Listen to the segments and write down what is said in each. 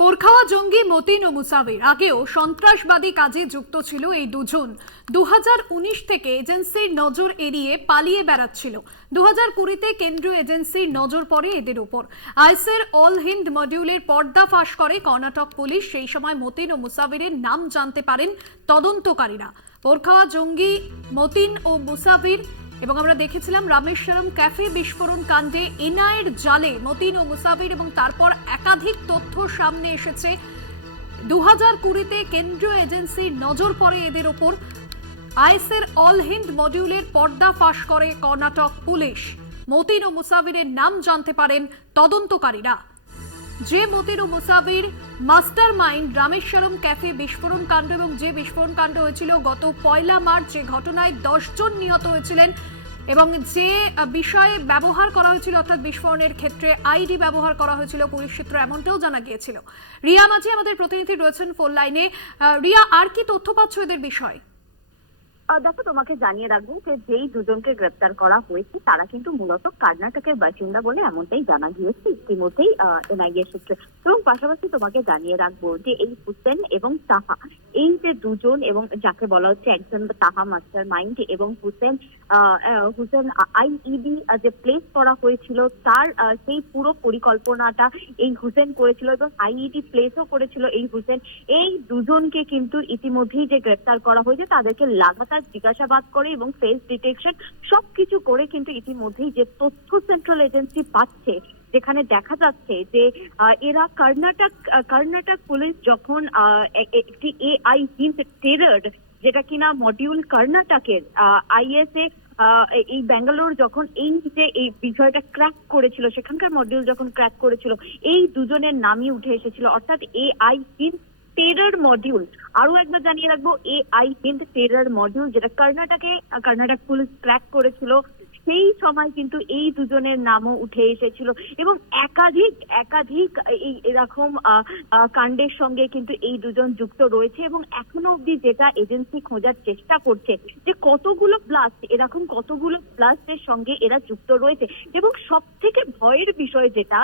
পোরখাওয়া জঙ্গি মতিন ও মুসাবির আগেও সন্ত্রাসবাদী কাজে যুক্ত ছিল এই দুজন। 2019 থেকে এজেন্সির নজর এড়িয়ে পালিয়ে বেড়াচ্ছিল। 2020-তে কেন্দ্রীয় এজেন্সির নজর পড়ে এদের উপর। আইএসের অল হিন্দ মডিউলের পর্দা ফাঁস করে কর্ণাটক পুলিশ। সেই সময় মতিন ও মুসাবিরের নাম জানতে পারেন তদন্তকারীরা। পোরখাওয়া জঙ্গি মতিন ও মুসাবির এবং আমরা দেখেছিলাম রামেশ্বরম ক্যাফে বিস্ফোরণ কাণ্ডে এনআইএর জালে মতিন ও মুসাবির এবং তারপর একাধিক তথ্য সামনে এসেছে। 2020-তে কেন্দ্রীয় এজেন্সির নজর পড়ে এদের ওপর। আইএসের অল হিন্দ মডিউলের পর্দা ফাঁস করে কর্ণাটক পুলিশ। মতিন ও মুসাবিরের নাম জানতে পারেন তদন্তকারীরা। যে মতিন ও মুসাবির মাস্টার মাইন্ড রামেশ্বরম ক্যাফে বিস্ফোরণ কাণ্ড এবং যে বিস্ফোরণ কাণ্ড হয়েছিল গত 1 মার্চ, যে ঘটনায় 10 জন নিহত হয়েছিলেন এবং যে বিষয়ে ব্যবহার করা হয়েছিল অর্থাৎ বিস্ফোরণের ক্ষেত্রে আইডি ব্যবহার করা হয়েছিল পুলিশ সূত্র, এমনটাও জানা গিয়েছিল। রিয়া মাঝি আমাদের প্রতিনিধি রয়েছেন ফোন লাইনে। রিয়া, আর কি তথ্য পাচ্ছ এদের বিষয়ে? দেখো, তোমাকে জানিয়ে রাখবো যে যেই দুজনকে গ্রেপ্তার করা হয়েছে তারা কিন্তু মূলত কর্ণাটকের বাসিন্দা বলে এমনটাই জানা গিয়েছে ইতিমধ্যেই এনআইএ সূত্রে। এবং পাশাপাশি তোমাকে জানিয়ে রাখবো যে এই হুসেন এবং তাহা, এই যে দুজন, এবং যাকে বলা হচ্ছে একজন তাহা মাস্টার মাইন্ড এবং হুসেন আইইডি যে প্লেস করা হয়েছিল তার সেই পুরো পরিকল্পনাটা এই হুসেন করেছিল এবং আইইডি প্লেসও করেছিল এই হুসেন। এই দুজনকে কিন্তু ইতিমধ্যেই যে গ্রেপ্তার করা হয়েছে তাদেরকে লাগাতার জিজ্ঞাসাবাদ করে এবং ফেস ডিটেকশন সবকিছু করে কিন্তু ইতিমধ্যেই যে তথ্য সেন্ট্রাল এজেন্সি পাচ্ছে, যেখানে দেখা যাচ্ছে যে এরা কর্ণাটক পুলিশ যখন একটি এআই হিন্দ টেরর, যেটা কিনা মডিউল কর্ণাটকের আইএসএ এই ব্যাঙ্গালোর যখন এই যে এই বিষয়টা ক্র্যাক করেছিল, সেখানকার মডিউল যখন ক্র্যাক করেছিল, এই দুজনের নামই উঠে এসেছিল, অর্থাৎ এআই হিন্দ টেরর মডিউল। আরো একবার জানিয়ে রাখবো, এআই হিন্দ টেরর মডিউল যেটা কর্ণাটক পুলিশ ক্র্যাক করেছিল, সেই সময় কিন্তু এই দুজনের নামও উঠে এসেছিল এবং একাধিক এই এরকম কাণ্ডের সঙ্গে কিন্তু এই দুজন যুক্ত রয়েছে। এবং এখনো অব্দি যেটা এজেন্সি খোঁজার চেষ্টা করছে যে কতগুলো ব্লাস্টের সঙ্গে এরা যুক্ত রয়েছে। এবং সব থেকে ভয়ের বিষয় যেটা,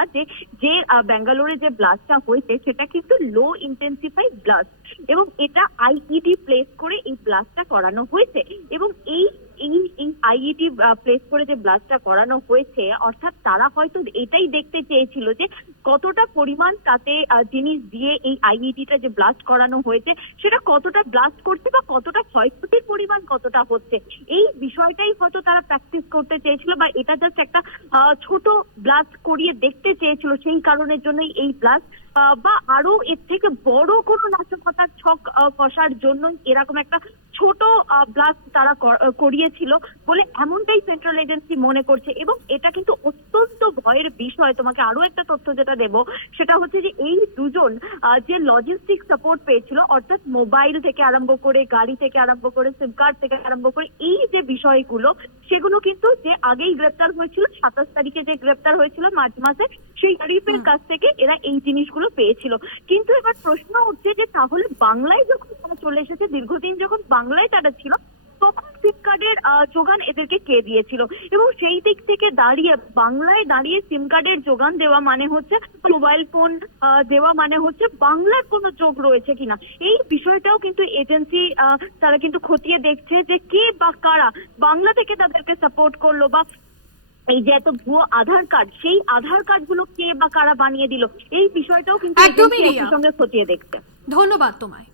যে ব্যাঙ্গালোরে যে ব্লাস্টটা হয়েছে সেটা কিন্তু লো ইন্টেন্সিফাইড ব্লাস্ট এবং এটা আইইডি প্লেস করে এই ব্লাস্টটা করানো হয়েছে। এবং এই আইইডি প্লেস করে যে ব্লাস্টটা করানো হয়েছে, অর্থাৎ তারা হয়তো এটাই দেখতে চেয়েছিল যে কতটা পরিমাণ তাতে জিনিস দিয়ে এই আইইডিটা যে ব্লাস্ট করানো হয়েছে সেটা কতটা ব্লাস্ট করছে বা কতটা ক্ষয়ক্ষতির পরিমাণ কতটা হচ্ছে, এই বিষয়টাই হয়তো তারা প্র্যাকটিস করতে চেয়েছিল বা এটা জাস্ট একটা ছোট ব্লাস্ট করিয়ে দেখতে চেয়েছিল। সেই কারণের জন্যই এই ব্লাস্ট বা আরো এর থেকে বড় কোনো নাশকতার ছক কষার জন্য এরকম একটা ছোট ব্লাস্ট তারা করিয়েছিল বলে এমনটাই সেন্ট্রাল এজেন্সি মনে করছে। এবং এটা কিন্তু অত্যন্ত ভয়ের বিষয়। তোমাকে আরো একটা তথ্য যেটা দেবো সেটা হচ্ছে যে এই দুজন যে লজিস্টিক সাপোর্ট পেয়েছিল, অর্থাৎ মোবাইল থেকে আরম্ভ করে, গাড়ি থেকে আরম্ভ করে, সিম কার্ড থেকে আরম্ভ করে, এই যে বিষয়গুলো সেগুলো কিন্তু যে আগেই গ্রেপ্তার হয়েছিল, 27 তারিখে যে গ্রেপ্তার হয়েছিল মার্চ মাসে, সেই শরীফের কাছ থেকে এরা এই জিনিসগুলো পেয়েছিল। কিন্তু এবার প্রশ্ন উঠছে যে তাহলে বাংলায় যখন তারা চলে এসেছে, দীর্ঘদিন যখন বাংলায় তারা ছিল, তখন সিম কার্ডের যোগান এদেরকে কে দিয়েছিল? এবং সেই দিক থেকে বাংলায় দাঁড়িয়ে সিম কার্ডের যোগান দেওয়া মানে হচ্ছে, মোবাইল ফোন দেওয়া মানে হচ্ছে বাংলার কোনো যোগ রয়েছে কিনা, এই বিষয়টাও কিন্তু এজেন্সি তারা কিন্তু খতিয়ে দেখছে যে কে বা কারা বাংলা থেকে তাদেরকে সাপোর্ট করলো, বা এই যে এত ভুয়ো আধার কার্ড, সেই আধার কার্ড গুলো কে বা কারা বানিয়ে দিল, এই বিষয়টাও কিন্তু একই সঙ্গে খতিয়ে দেখছে। ধন্যবাদ তোমায়।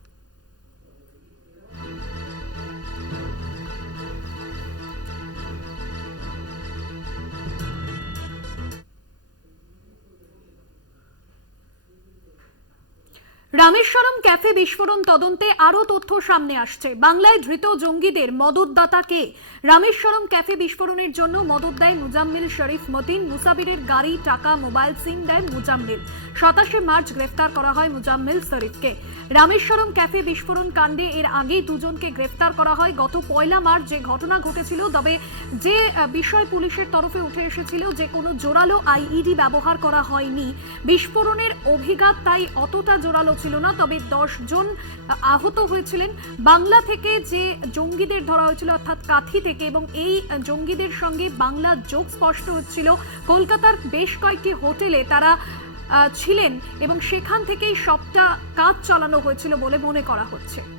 রামেশ্বরম ক্যাফে বিস্ফোরণ তদন্তে আরও তথ্য সামনে আসছে। বাংলায় ধৃত জঙ্গিদের মদতদাতা কে? রামেশ্বরম ক্যাফে বিস্ফোরণের জন্য মদত দেয় মুজাম্মিল শরীফ মতিন। মুসাবিরের গাড়ি, টাকা, মোবাইল, সিম দেয় মুজাম্মিল। 27 মার্চ গ্রেফতার করা হয় মুজাম্মিল শরীফকে। রামেশ্বরম ক্যাফে বিস্ফোরণ কাণ্ডে এর আগেই দুজনকে গ্রেফতার করা হয় গত 1 মার্চ, যে ঘটনা ঘটেছিল। তবে যে বিষয় পুলিশের তরফে উঠে এসেছিল যে কোনো জোরালো আইইডি ব্যবহার করা হয়নি, বিস্ফোরণের অভিঘাত তাই অতটা জোরালো ছিল না। তবে 10 জন আহত হয়েছিলেন। বাংলা থেকে যে জঙ্গিদের ধরা হয়েছিল অর্থাৎ কাথি থেকে, এবং এই জঙ্গিদের সঙ্গে বাংলা যোগ স্পষ্ট হচ্ছিল। কলকাতার বেশ কয়েকটি হোটেলে তারা ছিলেন এবং সেখান থেকেই সবটা কাজ চালানো হয়েছিল বলে মনে করা হচ্ছে।